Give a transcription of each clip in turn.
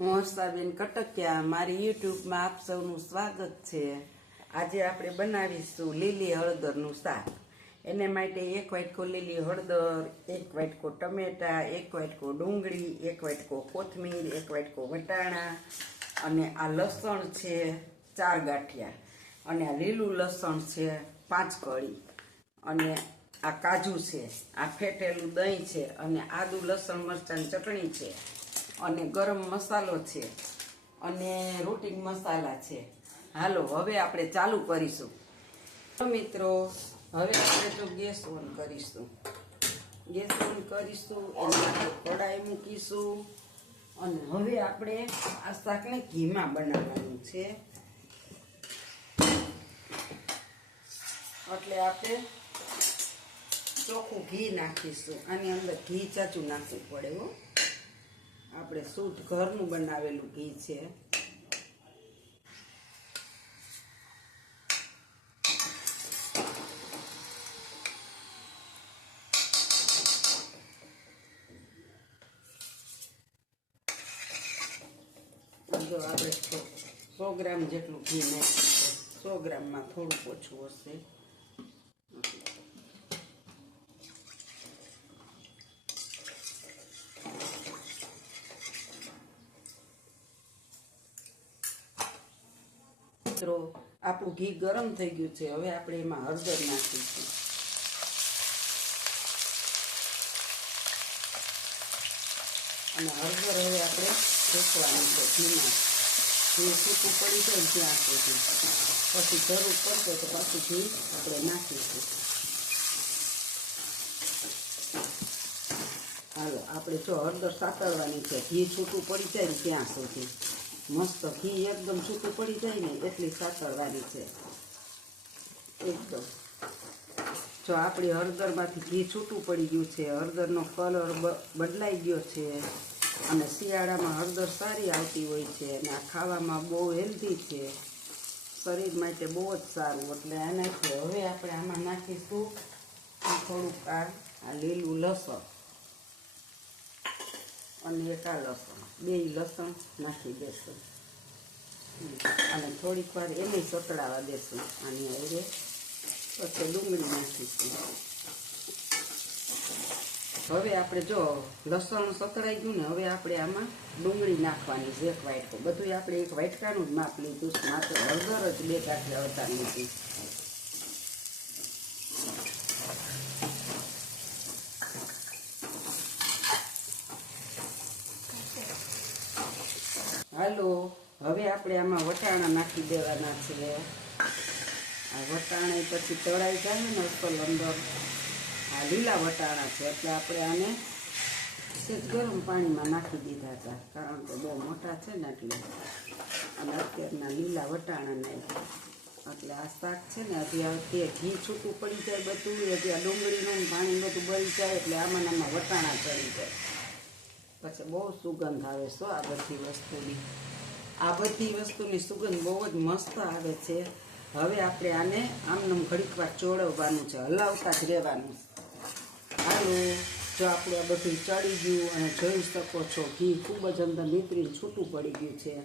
હું હર્ષાબેન કટકિયા, મારી યુટ્યુબમાં આપ સૌનું સ્વાગત છે. આજે આપણે બનાવીશું લીલી હળદરનું શાક. એને માટે એક વાટકો લીલી હળદર, એક વાટકો ટમેટા, એક વાટકો ડુંગળી, એક વાટકો કોથમીર, એક વાટકો વટાણા અને આ લસણ છે ચાર ગાંઠિયા. અને આ લીલું લસણ છે પાંચ કળી. અને આ કાજુ છે, આ ફેટેલું દહીં છે અને આદુ, લસણ મરચાંની ચટણી છે. અને ગરમ મસાલો છે અને રૂટિંગ મસાલા છે. હાલો, હવે આપણે ચાલુ કરીશું. મિત્રો, હવે આપણે તો ગેસ ઓન કરીશું. ગેસ ઓન કરીશું એમાં કડાઈ મૂકીશું. અને હવે આપણે આ શાકને ઘીમાં બનાવવાનું છે. એટલે આપણે ચોખ્ખું ઘી નાખીશું. આની અંદર ઘી ચાચું નાખવું પડે હો. આપણે શુદ્ધ ઘરનું બનાવેલું ઘી છે. જો આપણે સો- ગ્રામ જેટલું ઘી નાખીશું સો ગ્રામમાં થોડુંક ઓછું હશે. મિત્રો, આપણું ઘી ગરમ થઈ ગયું છે. હવે આપણે એમાં હળદર નાખીશું. અને હળદર હવે આપણે શેકવાનું છે ઘીમાં. ઘી સૂકું પડી જાય ત્યાં સુધી. પછી જરૂર પડશે તો પાછું ઘી આપણે નાખીશું. હાલો, આપણે જો હળદર સાતળવાની છે, ઘી છૂટું પડી જાય ત્યાં સુધી. મસ્ત ઘી એકદમ છૂટું પડી જાય ને એટલી સાતળવાની છે. એકદમ. જો આપણી હળદરમાંથી ઘી છૂટું પડી ગયું છે, હળદરનો કલર બદલાઈ ગયો છે અને શિયાળામાં હળદર સારી આવતી હોય છે અને આ ખાવામાં બહુ હેલ્ધી છે. શરીર માટે બહુ જ સારું, એટલે આનાથી હવે આપણે આમાં નાખીશું થોડુંક આ લીલું લસણ. અને એક લસણ. બે લસણ નાખી દેશું. અને થોડીક વાર એને સતડાવા દેશું. આની હવે પછી ડુંગળી નાખીશું. હવે આપણે જો લસણ સતળાઈ ગયું ને, હવે આપણે આમાં ડુંગળી નાખવાની છે, એક વાટકો. બધું આપણે એક વાટકાનું જ માપ લીધું માત્ર હળદર જ બે કાંઠે હતા લીધી હાલો, હવે આપણે આમાં વટાણા નાખી દેવાના છે આ વટાણા પછી તળાઈ જાય ને અસલ અંદર આ લીલા વટાણા છે, એટલે આપણે આને સેજ ગરમ પાણીમાં નાખી દીધા હતા. કારણ કે બહુ મોટા છે ને એટલે. અને અત્યારના લીલા વટાણા નાખ્યા એટલે આ શાક છે ને, હજી તે ઘી છૂટું પડી જાય બધું હજી આ ડુંગળીનું પાણી બધું બળી જાય, એટલે આમાં આમાં વટાણા ચડી જાય. પછી બહુ સુગંધ આવે છે આ બધી વસ્તુની. આ બધી વસ્તુની સુગંધ બહુ જ મસ્ત આવે છે. હવે આપણે આને આમનામ ઘડીક વાર ચોળવવાનું છે, હલાવતા જ રહેવાનું. હાલો, જો આપણે આ બધું ચડી ગયું અને જોઈ શકો છો, ઘી ખૂબ જ અંદર નીતરીને છૂટું પડી ગયું છે.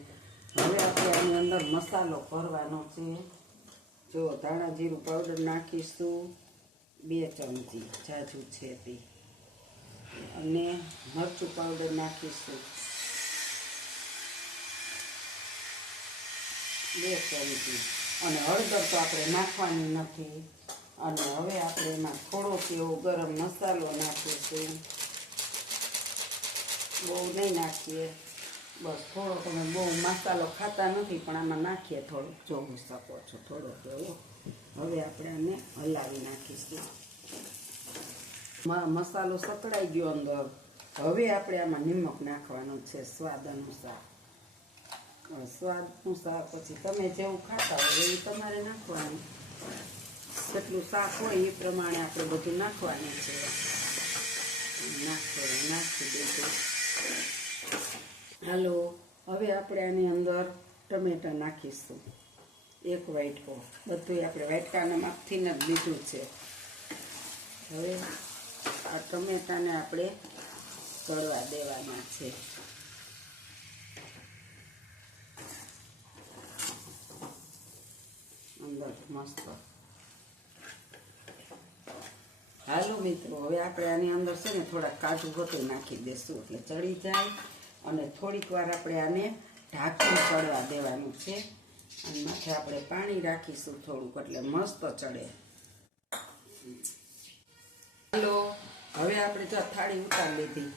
હવે આપણે આની અંદર મસાલો ભરવાનો છે. જો ધાણા જીરું પાવડર નાખીશું. બે ચમચી જાજુ છે તે. અને મરચું પાવડર નાખીશું. બે ચમચી. અને હળદર તો આપણે નાખવાની નથી. અને હવે આપણે એમાં થોડોક એવો ગરમ મસાલો નાખીશું. બહુ નહીં નાખીએ. બસ થોડો તમે બહુ મસાલો ખાતા નથી, પણ આમાં નાખીએ થોડુંક. જોવું શકો છો થોડોક એવો. હવે આપણે આને હલાવી નાખીશું. મસાલો સતળાઈ ગયો અંદર હવે આપણે આમાં નિમક નાખવાનું છે, સ્વાદ અનુસાર. સ્વાદ અનુસાર પછી તમે જેવું ખાતા હોય એવું તમારે નાખવાનું. જેટલું શાક હોય એ પ્રમાણે આપણે બધું નાખવાનું છે. નાખો, નાખી દીધું. હાલો, હવે આપણે આની અંદર ટમેટા નાખીશું. એક વાટકો બધું આપણે વાટકાના માપથી જ લીધું છે. હવે આ ટમેટાને આપણે પડવા દેવાના છે. અંદર મસ્ત. હાલો મિત્રો, હવે આપણે આની અંદર છે ને થોડાક કાજુ ગોટી નાખી દેશું, એટલે ચડી જાય. અને થોડીક વાર આપણે આને ઢાંકી ચડવા દેવાનું છે. અને માથે આપણે પાણી રાખીશું થોડુંક, એટલે મસ્ત ચડે. હાલો, હવે આપણે જો થાળી ઉતારી લીધી.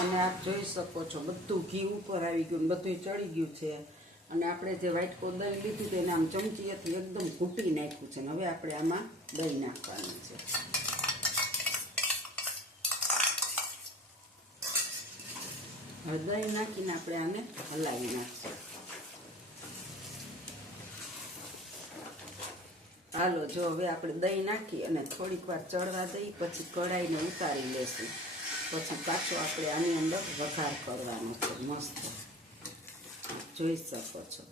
અને આપ જોઈ શકો છો, બધું ઘી ઉપર આવી ગયું બધું ચડી ગયું છે. અને આપણે જે વ્હાઈટ કોટ દહીં લીધું તેને આમ ચમચીએથી એકદમ ઘૂંટી નાખ્યું છે. ને હવે આપણે આમાં દહીં નાખવાનું છે. દહીં નાખીને આપણે આને હલાવી નાખશું. હાલો, જો હવે આપણે દહીં નાખી અને થોડીક વાર ચડવા દઈ, પછી કઢાઈને ઉતારી લેશું. પછી પાછો આપણે આની અંદર વઘાર કરવાનો છે. મસ્ત. જોઈ શકો છો.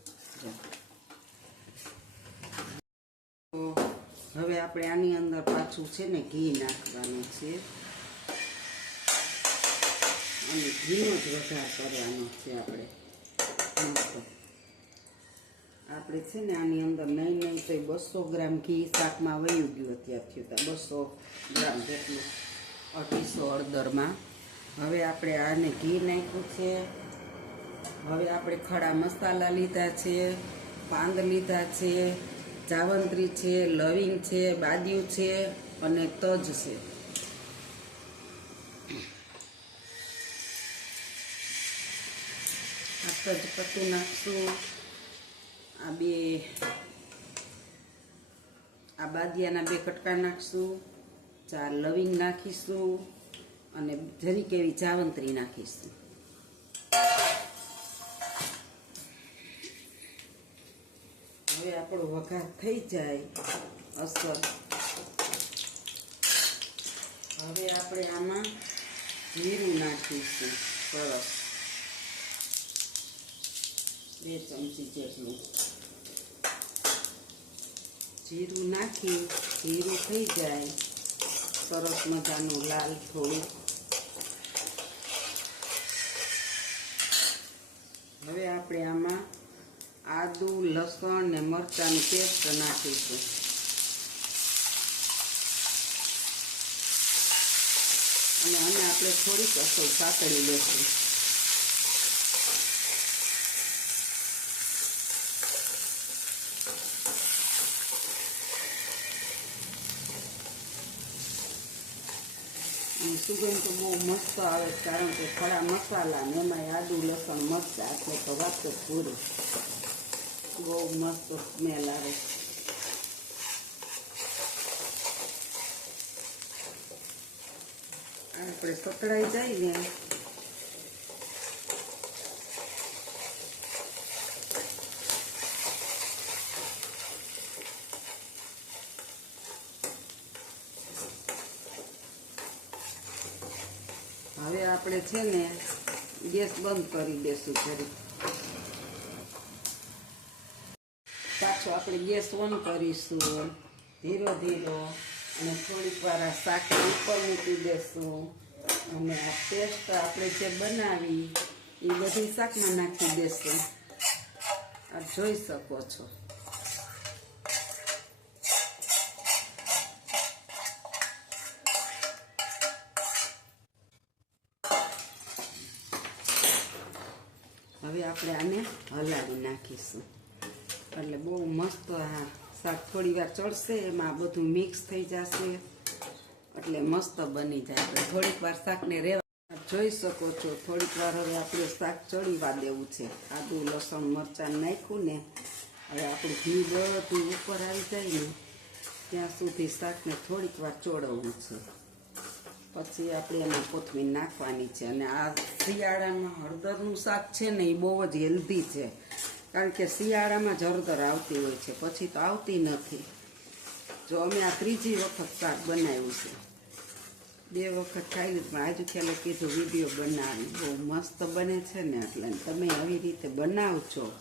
હવે આપણે આની અંદર પાછું છે ને ઘી નાખવાનું છે. અને ઘીનો જ વઘાર કરવાનો છે આપણે. મસ્ત. આપણે છે ને આની અંદર નહીં નહીં તો બસો ગ્રામ ઘી શાકમાં વયું ગયું અત્યાર થયું બસો ગ્રામ જેટલું અઢીસો હળદરમાં. હવે આપણે આને ઘી નાખ્યું છે. હવે આપણે ખડા મસાલા લીધા છે, પાંદ લીધા છે, જાવંત્રી છે, લવિંગ છે, બાદિયું છે અને તજ છે. આ પતું નાખશું. આ બે આ બાદિયાના બે કટકા નાખશું, ચાર લવિંગ નાખીશું અને જરીક એવી જાવંત્રી નાખીશું. હવે આપણો વઘાર થઈ જાય અસર. હવે આપણે આમાં જીરું નાખીશું, સરસ. બે ચમચી જેટલું. જીરું નાખી, જીરું થઈ જાય. સરસ મજાનું લાલ થોડું હવે આપણે આમાં આદુ, લસણ ને મરચાંની પેસ્ટ નાખીશું. અને આને આપણે થોડીક અસર સાંકળી લેશું. સુગંધ તો બહુ મસ્ત આવે કારણ કે ખડા મસાલા ને એમાં આદુ, લસણ, મરચાં એટલે તો વાત જ પૂરી. બહુ મસ્ત સ્મેલ આવે આપણે સતળાઈ જાય ને હવે આપણે છે ને, ગેસ બંધ કરી દેશું ફરી પાછો આપણે ગેસ ઓન કરીશું, ધીરો ધીરો, અને થોડીક વાર આ શાક ઉપર મૂકી દેશું. અને આ પેસ્ટ આપણે જે બનાવી, એ બધી શાકમાં નાખી દેશું. આ જોઈ શકો છો. હવે આપણે આને હલાવી નાખીશું. એટલે બહુ મસ્ત આ શાક થોડી વાર ચડશે, એમાં બધું મિક્સ થઈ જશે. એટલે મસ્ત બની જાય. થોડીક વાર શાકને રેવા જોઈ શકો છો. થોડીક વાર હવે આપણે શાક ચડીવા દેવું છે. આદુ, લસણ, મરચાં નાખ્યું ને હવે આપણું ઘી બધું ઉપર આવી જાય ને ત્યાં સુધી શાકને થોડીક વાર ચોળવવું છે. પછી આપણે એમાં કોથમીર નાખવાની છે અને આ શિયાળામાં હળદરનું શાક છે ને એ બહુ જ હેલ્ધી છે. કારણ કે શિયાળામાં જ હળદર આવતી હોય છે, પછી તો આવતી નથી. જો અમે આ ત્રીજી વખત શાક બનાવ્યું છે. બે વખત ખાઈ પણ આજુ ખ્યાલે કીધું વીડિયો બનાવી. બહુ મસ્ત બને છે ને એટલે તમે આવી રીતે બનાવજો.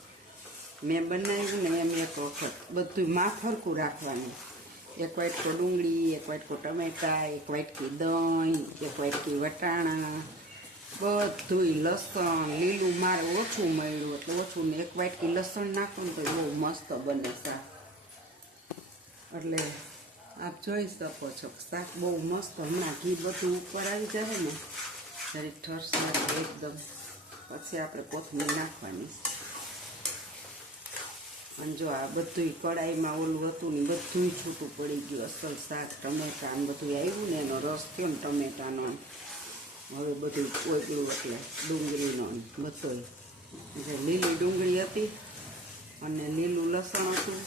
મેં બનાવ્યું ને એમ એક વખત. બધું માથરકું રાખવાનું. એક વાટકો ડુંગળી, એક વાટકો ટમેટા, એક વાટકી દહીં, એક વાટકી વટાણા બધું લસણ, લીલું મારે ઓછું મળ્યું એટલે ઓછું ને એક વાટકી લસણ નાખું તો બહુ મસ્ત બને શાક. એટલે આપ જોઈ શકો છો શાક બહુ મસ્ત, હમણાં ઘી બધું ઉપર આવી જાય ને, જરીક ઠરસ એકદમ, પછી આપણે કોથમીર નાખવાની. અને જો આ બધું કડાઈમાં ઓલું હતું ને બધું છૂટું પડી ગયું. અસલ શાક, ટમેટા બધું આવ્યું ને એનો રસ થયો ને ટમેટાનો. હવે બધું ઓગળ્યું એટલે ડુંગળીનો ને બધોય. જે લીલી ડુંગળી હતી અને લીલું લસણ હતું,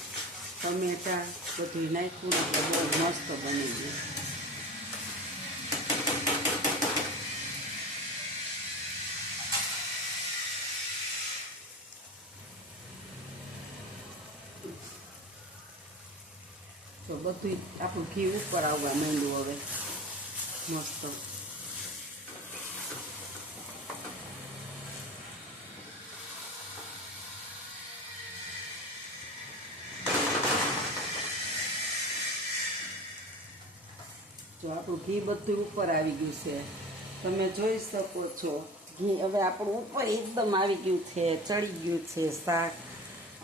ટમેટા બધું નાખ્યું એટલે બહુ મસ્ત બની ગયું. તો બધું આપણું ઘી ઉપર આવવા માંડ્યું હવે. મસ્ત. જો આપણું ઘી બધું ઉપર આવી ગયું છે. તમે જોઈ શકો છો. ઘી હવે આપણું ઉપર એકદમ આવી ગયું છે, ચડી ગયું છે, શાક.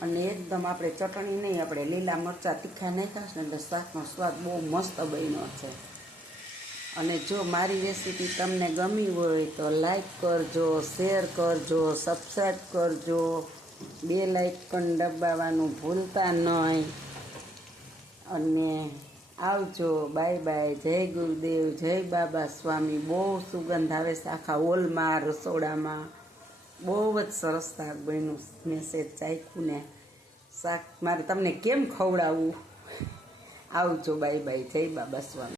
અને એકદમ આપણે ચટણી નહીં, આપણે લીલા મરચાં તીખા નાખ્યા છે ને એટલે શાકનો સ્વાદ બહુ મસ્ત બન્યો છે. અને જો મારી રેસીપી તમને ગમી હોય તો લાઈક કરજો, શેર કરજો સબસ્ક્રાઈબ કરજો. બે લાઇકન દબાવવાનું ભૂલતા નહીં. અને આવજો. Bye bye. જય ગુરુદેવ, જય બાબા સ્વામી. બહુ સુગંધ આવે છે આખા હોલમાં, રસોડામાં. બહુ જ સરસ શાક બન્યું. મેસેજ ચાખ્યું ને શાક. મારે તમને કેમ ખવડાવવું? આવજો, બાય બાય. જય બાબા સ્વામી